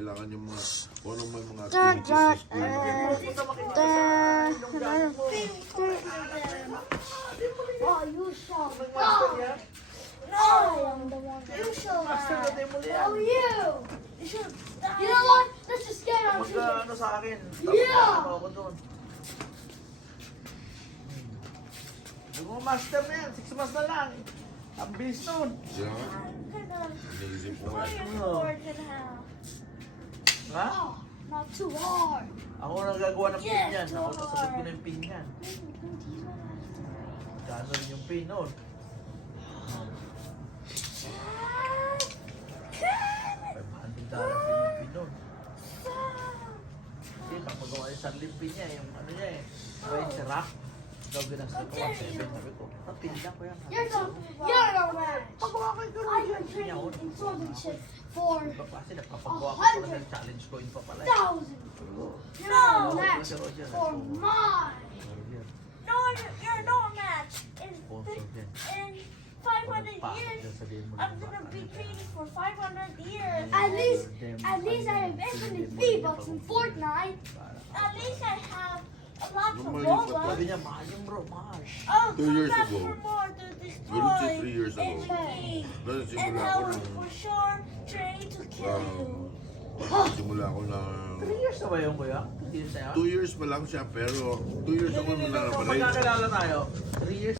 Kailangan yung mga, kung anong may mga Da, activities da, sa school. Oh, you show. No, I am the one. You show that. Oh, you. You should. You know what? Let's just get on to it. Ano sa akin? Yeah. Ako doon. Yung master na yan, 6 months na lang. Ang bilis nun. Kaya nga, iniisip ko nga. Ha? Not too hard. Ako nagagawa ng pin Yes, yan. Ako Lord. nasagot ko na yung pin yan. Kano rin yung pin nun? $500 yung pin nun. Kasi papagawa yung sarling pin niya, yung ano niya eh. Yung si rock. Ikaw ginasta ko, 1.7 sabi ko. Pinda ko yan. You're no match. Pagawa ko yung I am training in swordsmanship for Iba pa kasi nagpapagawa ko na ng challenge coin pa pala. eh. 1,000. You're no match Roger, for mine. Roger. No, you're no match. Sponsor yan. In 500 Pa, years, dyan sabihin mo I'm na gonna baka be ano. training for 500 years. At least I have infinite V-Bucks in Fortnite. At least I have a lot of Normal yung Robux. Sabi niya, mahal yung bro, mahal. I'll 2 come years back ago. for more to Ganun destroy siya 3 years ago. anything. Dahil And simula I ko will ng, for sure train to kill you. simula ko ng, 3 years na ba yung kuya? 3 years na yan? 2 years pa lang siya, pero 2 years ako Hindi, na kung naparay. magkakilala tayo, 3 years